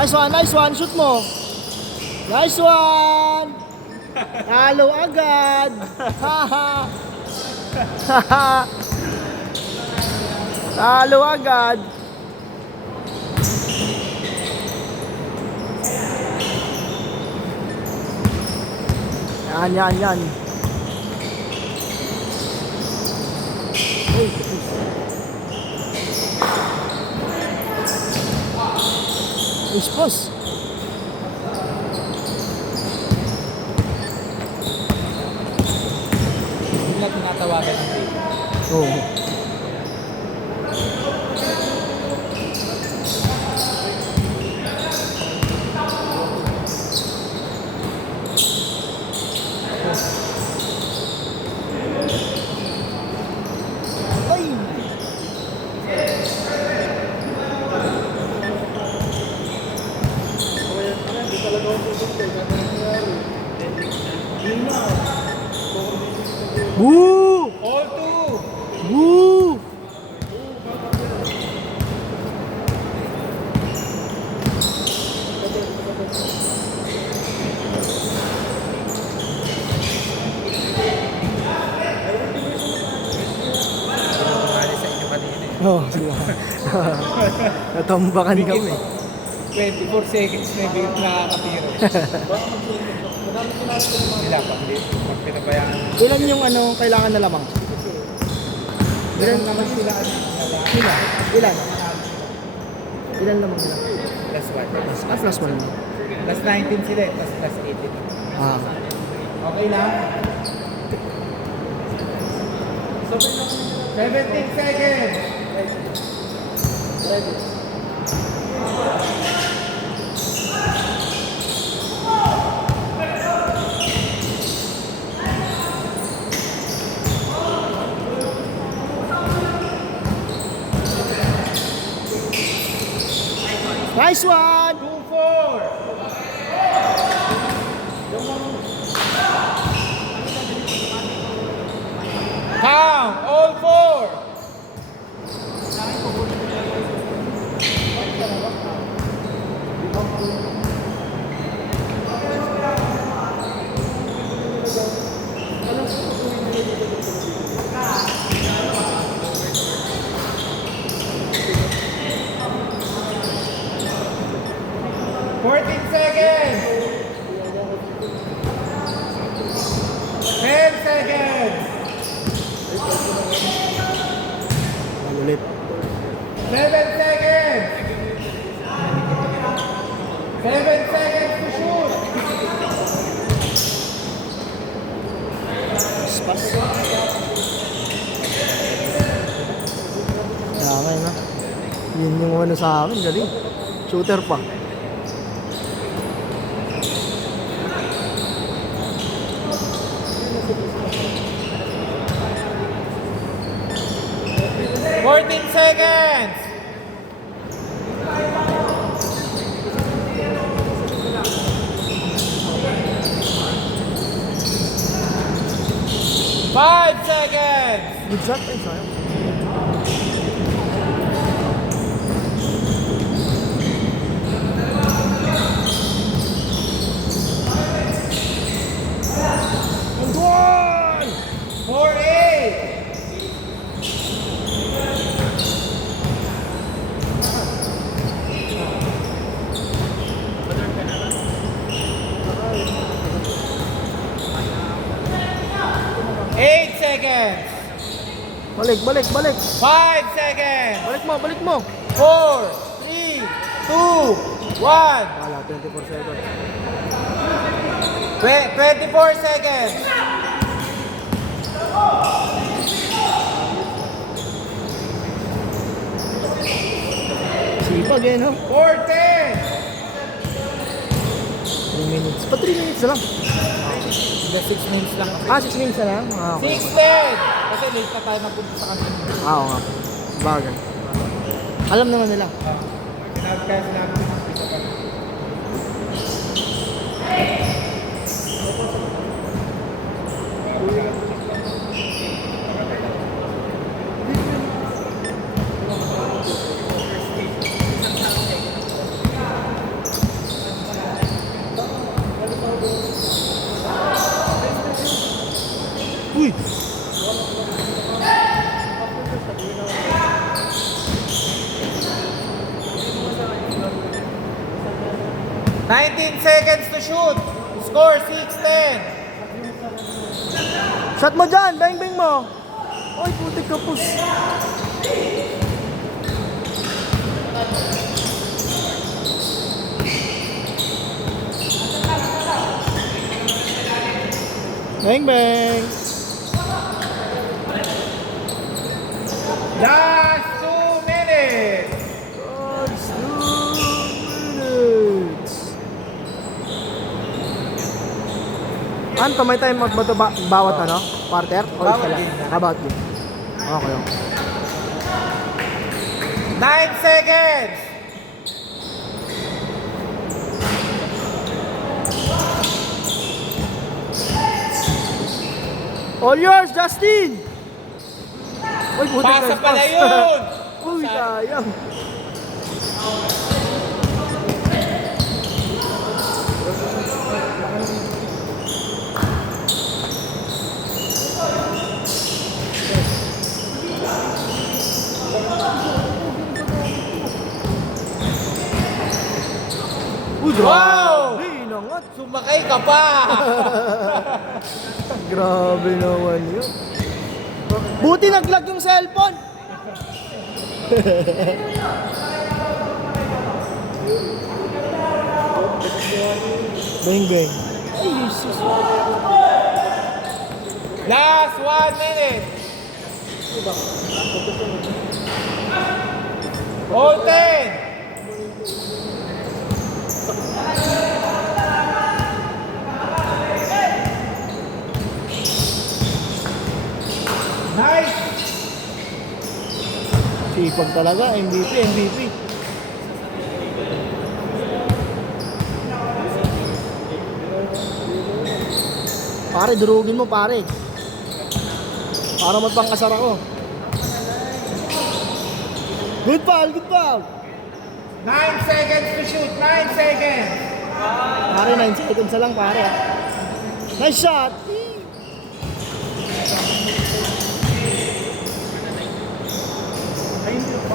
Nice one. Shoot mo. Nice one. Talo agad. Haha. Talo agad. Yan. Uy. Ispos. Hindi na tinatawagan ng date. Oo. Ay! Woo! All two! Woo! Kumali sa inyo kanina eh. Oh, sila. Natambakan kami. 24 seconds na yung nakakatiro. Sila pa, hindi. Pag pinabayaan. Ilan yung ano kailangan na lamang? Meron naman sila. Ilan? Ilan lamang nila? Plus 1. Plus 1 lang. Plus 19 sila eh. Plus 18. Ah. Okay lang? 17 seconds! Nice one! 2-4! Count! All four! Seconds! 10 seconds! Ulit. 7 seconds! 7 seconds to shoot! Spas. Damay na. Yun yung ano sa amin, galing. Shooter pa. Seconds! Five seconds! Good shot, ay sayang. And one! 4-8! Balik. 5 seconds! Balik mo. 4, 3, 2, 1. Wala, 24 seconds. 24 seconds! Sipag eh, no? 4-10! 3 minutes. Pa 3 minutes na lang. Hanggang 6 minutes lang kasi. 6 minutes na lang? Ah, okay. 6-10! Kasi late na tayo nagpunta sa kanila. Oo nga. Bagay. Alam naman nila. Kaya sinabi ko ng pizza pa. Uy! 19 seconds to shoot. Score 6-10. Shot mo dyan! Bang-bang mo! Oy, putik ka pus! Bang-bang! Last 2 minutes. Last 2 minutes! Anto, may time magbato bawat ano? Quarter? O Bawat isa lang? game na. About game. Okay. 9 seconds. All yours, Justin! Uy, putik Pasa na pala pass. yun. Uy, sayang. Uy, Wow! grabe, inangat. Sumakay ka pa. Grabe naman yun. Buti nag-lag yung cellphone. Bang bang. Ay, Jesus. Last 1 minute. All 10. Nice. Sipag talaga, MVP. Pare, durugin mo pare. Para magpangkasar ako. Good foul. 9 seconds to shoot. 9 seconds. Pare, 9 seconds na lang pare. Nice shot.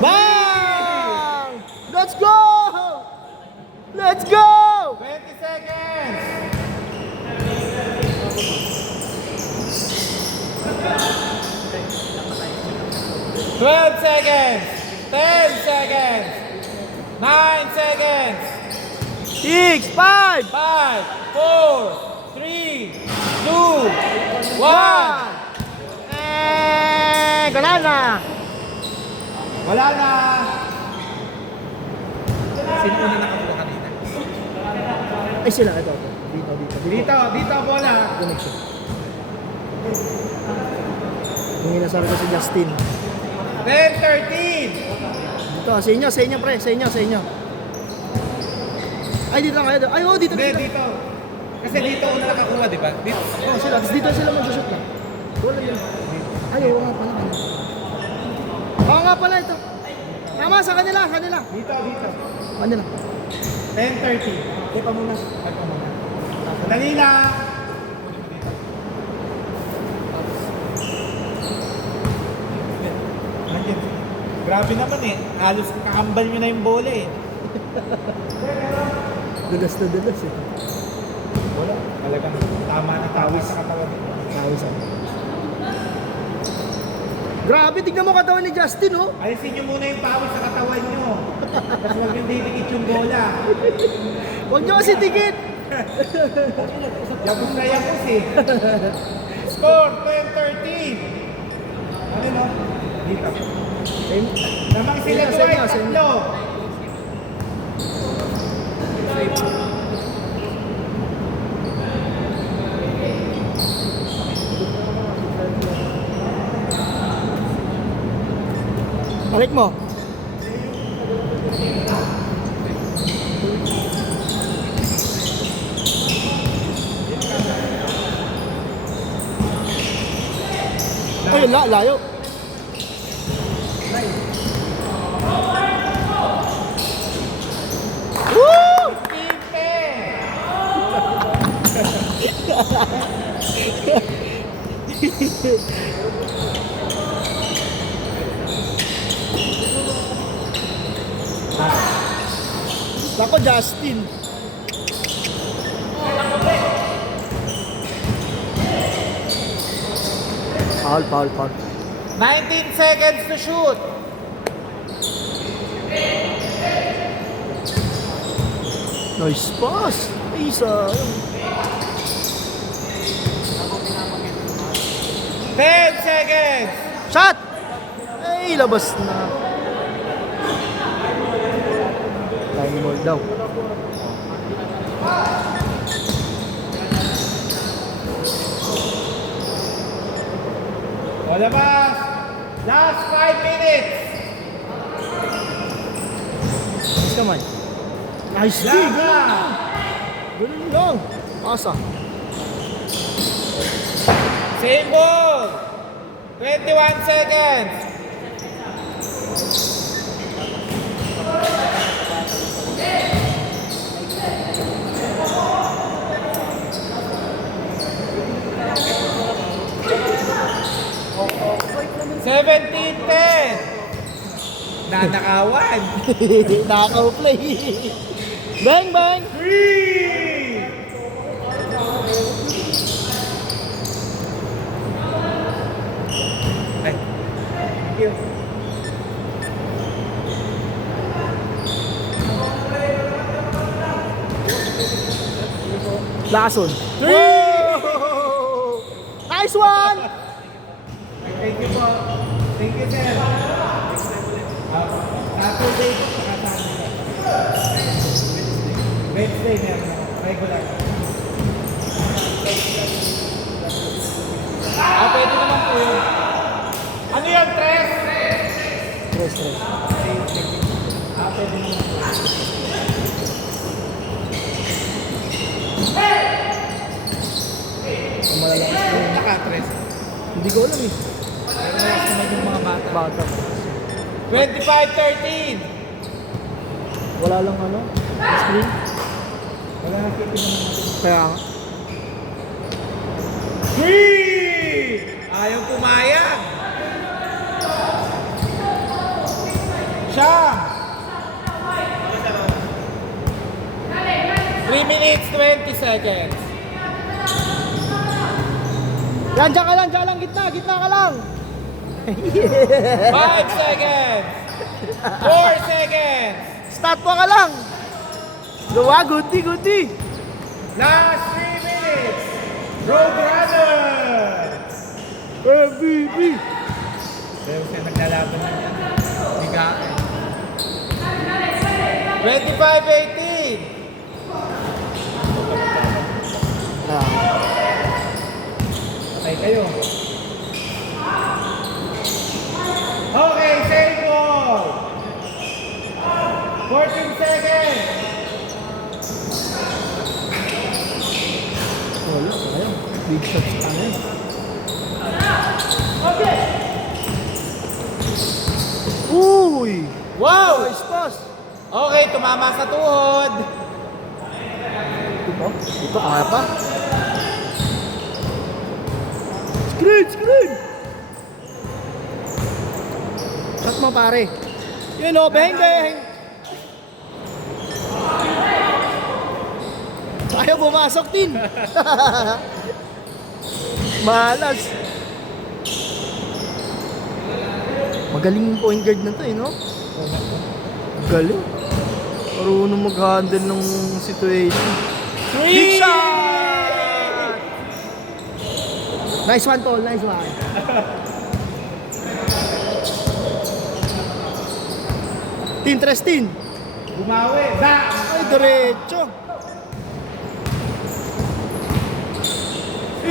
Bang! Let's go! 20 seconds. Twelve seconds. 10 seconds. 9 seconds. 6, 5, 5, 4, 3, 2, 1. wala na. Wala na. Sino ko na nakakuha kanina? Ay sila, ito. Dito, bola. Connection. Yung inasar ko si Justin. 10, 13. Dito, sa inyo pre, sa inyo. Ay, dito lang kayo. Ay, oh, dito. Hindi, dito. Kasi dito una nakakuha, di ba? Dito. Oh, sila. Tapos dito sila mag-shoot na. Wala yun. Ay, oo nga pala. Oo nga pala ito. Tama, sa kanila. Dito. Kanila. 10, 13. Ay pa muna. Dali lang. Nandiyan. Grabe naman eh. Halos kakambal nyo na yung bola eh. Dulas eh. Wala. Talagang tama na tawis sa katawan. Tawis ako. Grabe, tignan mo katawan ni Justin, oh. Alisin nyo muna yung pawis sa katawan nyo. Tapos huwag yung didikit yung bola. Huwag nyo kasi tigit. Yabos na yabos eh. Score 10-13. Ano no? Dito. Namang sila Sa tuway, inyo, sa inyo. tatlo. Balik mo. Ay, layo. Woo! Nako, Justin. Foul. 19 seconds to shoot. Nice pass. Isa. 10 seconds. Shot! Ay, labas na. Tiny ball daw. Palabas. Last 5 minutes. Nice naman. Nice dig. Laga. Ganun lang. Asa. Same ball. 21 seconds. $17-10. Nanakawan. Knockout play. Bang, bang. 3. Ay. Thank you. Lason. 3! Nice one! Thank you po. Thank you, sir. Saturday po, saka Sunday. Wednesday meron ako. Regular. Pwede naman po yun. Ano yun, Tres? Stress. Pwede naman po. Ang malalakas na yun. Naka, Tres. Hindi ko alam eh. Pero naman yung mga bata. Bata. 25-13. Wala lang ano. Screen. Wala nakikita naman. Kaya nga. 3! Ayaw pumayag. Siyam. 3 minutes, 20 seconds. Yan, dyan ka lang. Gitna ka lang. 5 seconds. 4 seconds. Start pa ka lang. Gawa, guti. Last 3 minutes. Road runner. MVP. Pero siya naglalaban na yan. Bigaan. 25-18. Patay kayo. Okay, save ball. 14 seconds. Wala, sayang. Big shots tayo. Uy! Wow! Nice pass. Okay, tumama sa tuhod. Ito kaya pa. Screen! Shot mo pare. Yun o, bang! Ayaw pumasok din. Malas. Magaling yung point guard na to no? Galing. Marunong mag-handle ng situation. Big shot! Nice one, Tol. Nice one. Interesting. Bumawi. Da! Ay, diretso.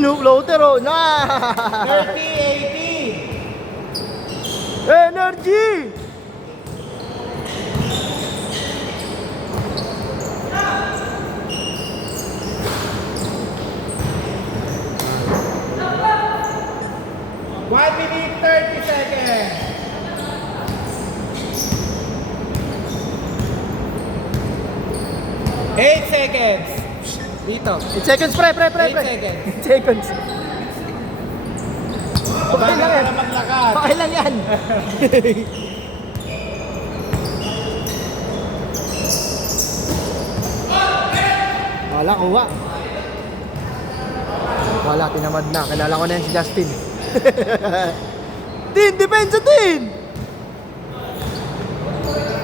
Floater, oh. Na! 30-18. Energy! One minute, 30 seconds. Eight seconds. Dito. 8 seconds, pre. 8 seconds. 8 seconds. Okay lang yan. na maglakad. Okay lang yan. Wala, kuha. Wala, tinamad na. Kilala ko na yan si Justin. Tin, depensa, Tin!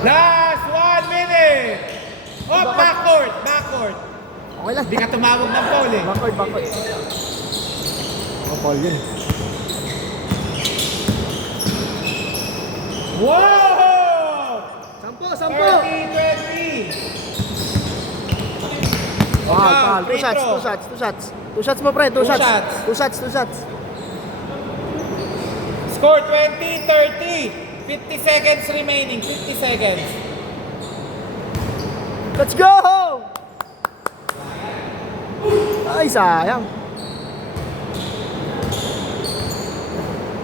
Last 1 minute! Oh, backward! Backward! Okay lang. Hindi ka tumawag ng foul eh. Backward. Oh, Paul yun. Wow! 10. 30-20! Paul. Free throw. 2 shots. 2 shots mo, pre. 2 Two shots. shots. 2 shots. Score 20-30! 50 seconds remaining. 50 seconds. Let's go! Ay, sayang.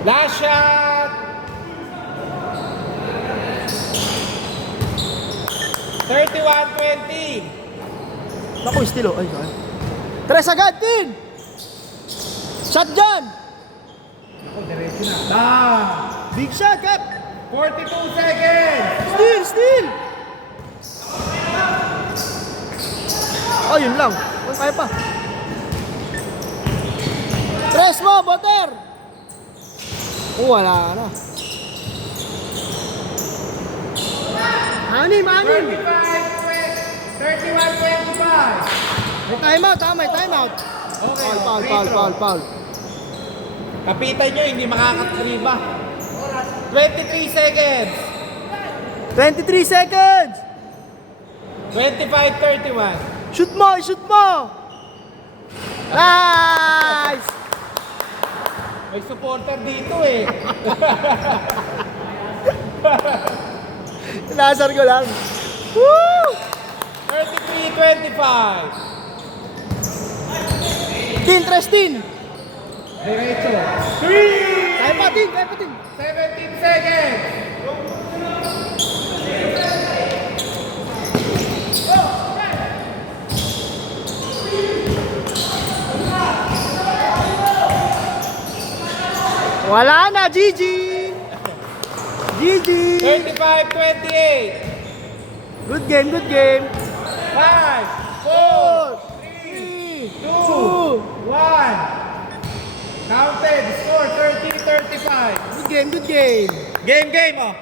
Last shot! 31-20! Naku, estilo. Ay, sayang. Tres agad, Tin! Shot dyan! Ako, diretso na. Bang! Big shot, Cap! 42 seconds! Steal! Oh, yun lang. Oh, kaya pa. Tres mo, Boter! Oh, wala na. Anim! 31-25! May timeout, ha? May timeout. Okay, Foul. Kapitan nyo, hindi makakatriba. 23 seconds! 23 seconds! 25-31. Shoot mo! Nice! May supporter dito eh. Nasar ko lang. Woo! 33-25. Tin, Diretso. 3! Kaya pa, Tin. 17 seconds. Wala na, GG! 35-28. Good game. 5, 4, 3, 2, 1. Counted. Score 30-35. Good game. Game, oh.